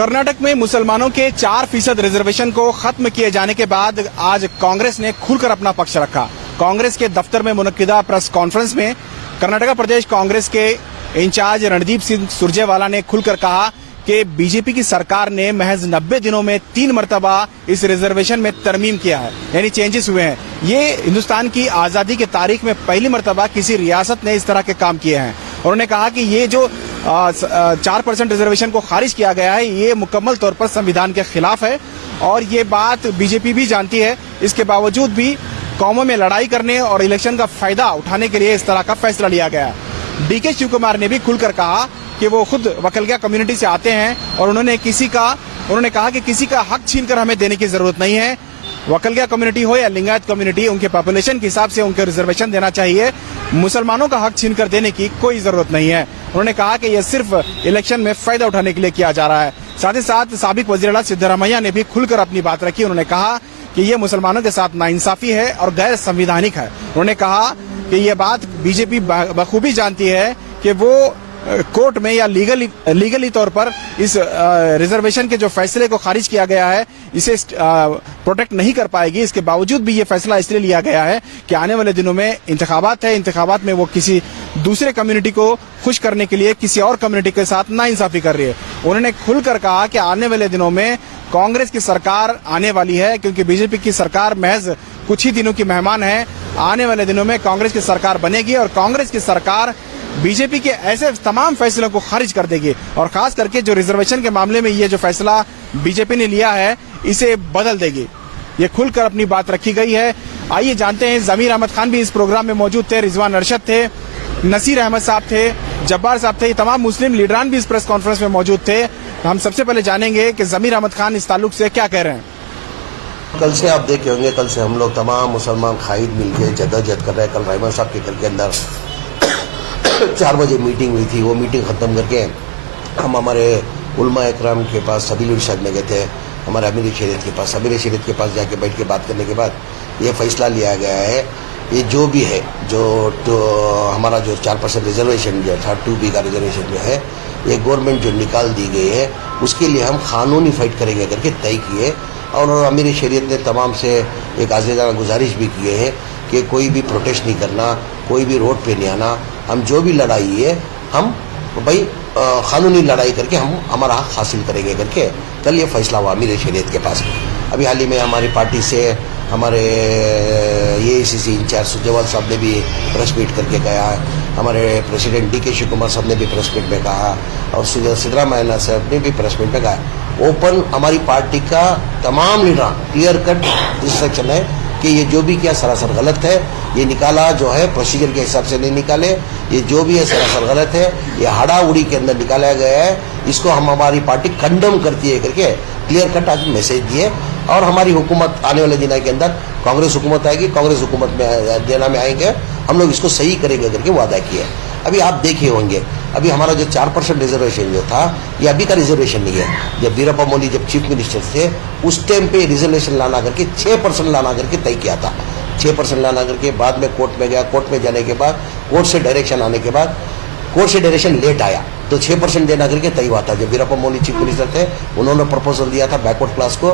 कर्नाटक में मुसलमानों के 4% रिजर्वेशन को खत्म किए जाने के बाद आज कांग्रेस ने खुलकर अपना पक्ष रखा। कांग्रेस के दफ्तर में मुनक्किदा प्रेस कॉन्फ्रेंस में कर्नाटक प्रदेश कांग्रेस के इंचार्ज रणदीप सिंह सुरजेवाला ने खुलकर कहा कि बीजेपी की सरकार ने महज 90 दिनों में 3 मरतबा इस रिजर्वेशन में तरमीम किया है, यानी चेंजेस हुए हैं। ये हिंदुस्तान की आजादी की तारीख में पहली मरतबा किसी रियासत ने इस तरह के काम किए हैं। उन्होंने कहा कि ये जो 4% रिजर्वेशन को खारिज किया गया है, ये मुकम्मल तौर पर संविधान के खिलाफ है और ये बात बीजेपी भी जानती है। इसके बावजूद भी कौमों में लड़ाई करने और इलेक्शन का फायदा उठाने के लिए इस तरह का फैसला लिया गया है। डीके शिव कुमार ने भी खुलकर कहा कि वो खुद वकलगिया कम्युनिटी से आते हैं और उन्होंने कहा कि किसी का हक छीनकर हमें देने की जरूरत नहीं है। वकलगिया कम्युनिटी हो या लिंगायत कम्युनिटी, उनके पॉपुलेशन के हिसाब से उनको रिजर्वेशन देना चाहिए। मुसलमानों का हक छीनकर देने की कोई जरूरत नहीं है। उन्होंने कहा कि यह सिर्फ इलेक्शन में फायदा उठाने के लिए किया जा रहा है। साथ ही साथ साबिक वजीर सिद्धरामैया ने भी खुलकर अपनी बात रखी। उन्होंने कहा कि यह मुसलमानों के साथ नाइंसाफी है और गैर संवैधानिक है। उन्होंने कहा कि यह बात बीजेपी बखूबी जानती है कि वो कोर्ट में या लीगली तौर पर इस रिजर्वेशन के जो फैसले को खारिज किया गया है, इसे प्रोटेक्ट नहीं कर पाएगी। इसके बावजूद भी ये फैसला इसलिए लिया गया है कि आने वाले दिनों में इंतखाबात है, इंतखाबात में वो किसी दूसरे कम्युनिटी को खुश करने के लिए किसी और कम्युनिटी के साथ नाइंसाफी कर रही है। उन्होंने खुलकर कहा कि आने वाले दिनों में कांग्रेस की सरकार आने वाली है, क्योंकि बीजेपी की सरकार महज कुछ ही दिनों की मेहमान है। आने वाले दिनों में कांग्रेस की सरकार बनेगी और कांग्रेस की सरकार बीजेपी के ऐसे तमाम फैसलों को खारिज कर देगी और खास करके जो रिजर्वेशन के मामले में ये जो फैसला बीजेपी ने लिया है, इसे बदल देगी। ये खुलकर अपनी बात रखी गई है। आइए जानते हैं, जमीर अहमद खान भी इस प्रोग्राम में मौजूद थे, रिजवान अरशद थे, नसीर अहमद साहब थे, जब्बार साहब थे, ये तमाम मुस्लिम लीडरान भी इस प्रेस कॉन्फ्रेंस में मौजूद थे। हम सबसे पहले जानेंगे कि जमीर अहमद खान इस ताल्लुक से क्या कह रहे हैं। कल से आप देखे होंगे, कल से हम लोग तमाम मुसलमान कायद मिलकर जद्दोजहद कर रहे हैं। कल रहमान साहब के घर के अंदर 4 बजे मीटिंग हुई थी। वो मीटिंग ख़त्म करके हम हमारे उलमा इकराम के पास सदील इरशाद में गए थे, हमारे अमीर शरीयत के पास। अमीर शरीयत के पास जाके बैठ के बात करने के बाद ये फैसला लिया गया है, ये जो भी है, जो तो हमारा जो 4% रिजर्वेशन जो था, 2B का रिजर्वेशन जो है, ये गवर्नमेंट जो निकाल दी गई है, उसके लिए हम कानूनी फाइट करेंगे करके तय किए। और अमीर शरीयत ने तमाम से एक आज़ादाना गुजारिश भी किए हैं कि कोई भी प्रोटेस्ट नहीं करना, कोई भी रोड पे नहीं आना। हम जो भी लड़ाई है, हम भाई कानूनी लड़ाई करके हम हमारा हक हासिल करेंगे करके कल ये फैसला हुआ अमीर शरीयत के पास। अभी हाल ही में हमारी पार्टी से हमारे AICC इंचार्ज सुरजेवाला साहब ने भी प्रेस मीट करके गया, हमारे प्रेसिडेंट डीके शिव कुमार साहब ने भी प्रेस मीट में कहा और सिद्धरामैया साहब ने भी प्रेस मीट में कहा। ओपन हमारी पार्टी का तमाम लीडर क्लियर कट इंस्ट्रक्शन है कि ये जो भी किया सरासर गलत है। ये निकाला जो है प्रोसीजर के हिसाब से नहीं निकाले, ये जो भी है सरासर गलत है। ये हाड़ा उड़ी के अंदर निकाला गया है, इसको हम हमारी पार्टी कंडम करती है करके क्लियर कट आज मैसेज दिए। और हमारी हुकूमत आने वाले दिनों के अंदर कांग्रेस हुकूमत आएगी, कांग्रेस हुकूमत में देना में आएंगे, हम लोग इसको सही करेंगे करके वादा किया। अभी आप देखे होंगे, अभी हमारा जो 4% रिजर्वेशन जो था, ये अभी का रिजर्वेशन नहीं है। जब वीरप्पा मोदी जब चीफ मिनिस्टर थे, उस टाइम पे रिजर्वेशन लाना करके 6% लाना करके तय किया था। 6% लाना करके बाद में कोर्ट में गया, कोर्ट में जाने के बाद कोर्ट से डायरेक्शन आने के बाद कोर्ट से डायरेक्शन लेट आया तो 6% देना करके तय हुआ था। जब वीरप्पा मोदी चीफ मिनिस्टर थे, उन्होंने प्रपोजल दिया था बैकवर्ड क्लास को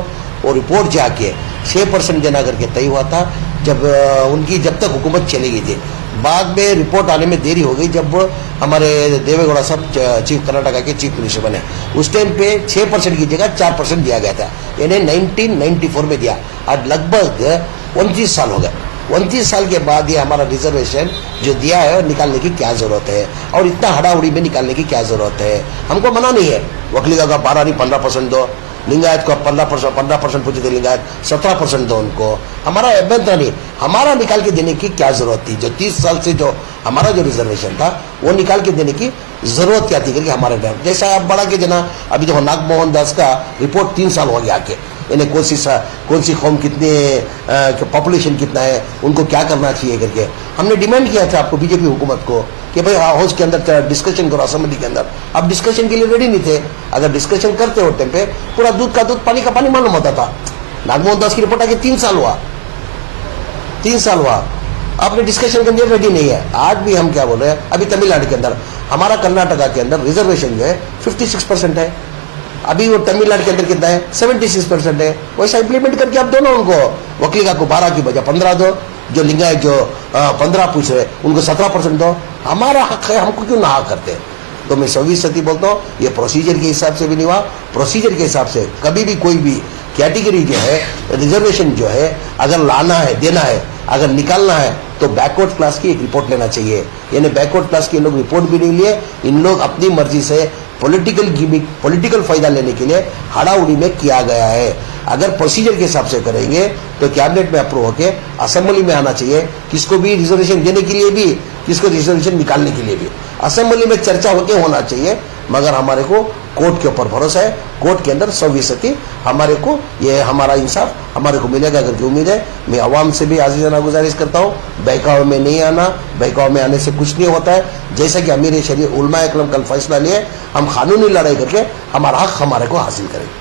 और रिपोर्ट जाके 6% देना करके तय हुआ था। जब तक हुकूमत चली गई थी, बाद में रिपोर्ट आने में देरी हो गई। जब हमारे देवेगौड़ा साहब चीफ कर्नाटका के चीफ मिनिस्टर बने, उस टाइम पे 6% की जगह 4% दिया गया था। इन्हें 1994 में दिया। आज लगभग 29 साल हो गए। 29 साल के बाद ये हमारा रिजर्वेशन जो दिया है, निकालने की क्या जरूरत है और इतना हड़ाउड़ी में निकालने की क्या जरूरत है। हमको मना नहीं है, वकलीगा का 12 नहीं 15% दो, लिंगायत को 15% पूछे थे, लिंगायत 17% दो उनको, हमारा अभ्यंतर नहीं। हमारा निकाल के देने की क्या जरूरत थी? जो 30 साल से जो हमारा जो रिजर्वेशन था, वो निकाल के देने की जरूरत क्या थी करके हमारे डर। जैसा आप बड़ा के जना, अभी देखो नागमोहन दास का रिपोर्ट 3 साल हो गया आके, इन्हें कौन सी कौम कितने पॉपुलेशन कितना है, उनको क्या करना चाहिए करके हमने डिमांड किया था आपको, बीजेपी हुकूमत को, कि भाई हाउस के अंदर डिस्कशन करो, असेंबली के अंदर। अब डिस्कशन के लिए रेडी नहीं थे। अगर डिस्कशन करते हो टाइम पे पूरा दूध का दूध पानी का पानी मालूम होता था। नागमोहन दास की रिपोर्ट आके 3 साल हुआ, 3 साल हुआ, आपने डिस्कशन के लिए रेडी नहीं है। आज भी हम क्या बोल रहे हैं, अभी तमिलनाडु के अंदर, हमारा कर्नाटका के अंदर रिजर्वेशन जो है 56% है। अभी वो तमिलनाडु के अंदर कितना है 76% है, वैसा इंप्लीमेंट करके आप दो ना उनको, वकील को 12 की बजाय 15 दो, जो लिंगायत जो 15 पूछ रहे उनको 17% दो, हमारा हक है, हमको क्यों ना हक करते। तो मैं 26% बोलता हूँ, ये प्रोसीजर के हिसाब से भी नहीं हुआ, प्रोसीजर के हिसाब से कभी भी कोई भी कैटेगरी जो है रिजर्वेशन जो है अगर लाना है देना है अगर निकालना है तो बैकवर्ड क्लास की एक रिपोर्ट लेना चाहिए, यानी बैकवर्ड क्लास के लोग रिपोर्ट भी नहीं लिए, इन लोग अपनी मर्जी से पॉलिटिकल गिमिक पॉलिटिकल फायदा लेने के लिए हड़ाउड़ी में किया गया है। अगर प्रोसीजर के हिसाब से करेंगे तो कैबिनेट में अप्रूव होके असेंबली में आना चाहिए, किसको भी रिजर्वेशन देने के लिए भी किसको रिजर्वेशन निकालने के लिए भी असेंबली में चर्चा होके होना चाहिए। मगर हमारे को कोर्ट के ऊपर भरोसा है, कोर्ट के अंदर 100% हमारे को ये हमारा इंसाफ हमारे को मिलेगा करके उम्मीद है। मैं अवाम से भी आजीजाना गुजारिश करता हूँ, बहकावे में नहीं आना, बहकावे में आने से कुछ नहीं होता है। जैसा कि अमीर शरीयत उलमा इकराम कल फैसला लिए, हम कानूनी लड़ाई करके हमारा हक हमारे को हासिल करेंगे।